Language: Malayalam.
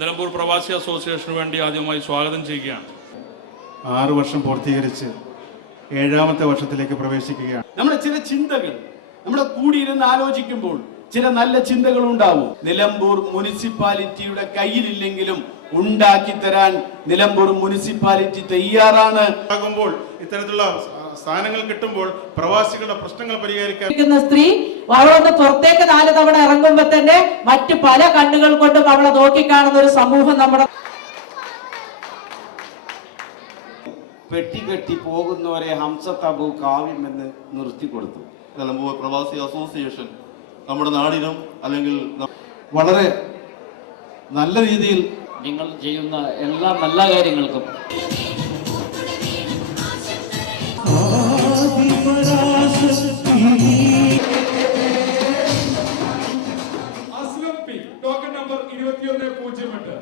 നിലമ്പൂർ പ്രവാസി അസോസിയേഷന് വേണ്ടി ആദ്യമായി സ്വാഗതം ചെയ്യുകയാണ്. 6 വർഷം പൂർത്തീകരിച്ച് 7ാമത്തെ വർഷത്തിലേക്ക് പ്രവേശിക്കുകയാണ്. നമ്മുടെ ചില ചിന്തകൾ നമ്മുടെ കൂടിയിരുന്ന് ആലോചിക്കുമ്പോൾ ചില നല്ല ചിന്തകൾ ഉണ്ടാവും. നിലമ്പൂർ മുനിസിപ്പാലിറ്റിയുടെ കയ്യിലില്ലെങ്കിലും ഉണ്ടാക്കി തരാൻ നിലമ്പൂർ മുനിസിപ്പാലിറ്റി തയ്യാറാണ്. ഇത്തരത്തിലുള്ള സ്ഥാനങ്ങൾ കിട്ടുമ്പോൾ പ്രവാസികളുടെ പ്രശ്നങ്ങൾ പരിഹരിക്കാൻ സ്ത്രീ അവളൊന്ന് പുറത്തേക്ക് 4 തവണ ഇറങ്ങുമ്പോ തന്നെ മറ്റു പല കണ്ണുകൾ കൊണ്ടും അവളെ നോക്കിക്കാണുന്ന ഒരു സമൂഹം നമ്മുടെ പെട്ടികെട്ടി പോകുന്നവരെ ഹംസത്തബു കാവ്യം എന്ന് നിർത്തിക്കൊടുത്തു. നിലമ്പൂർ പ്രവാസി അസോസിയേഷൻ നമ്മുടെ നാടിനും അല്ലെങ്കിൽ വളരെ നല്ല രീതിയിൽ നിങ്ങൾ ചെയ്യുന്ന എല്ലാ നല്ല കാര്യങ്ങൾക്കും ടോക്കൺ നമ്പർ 2108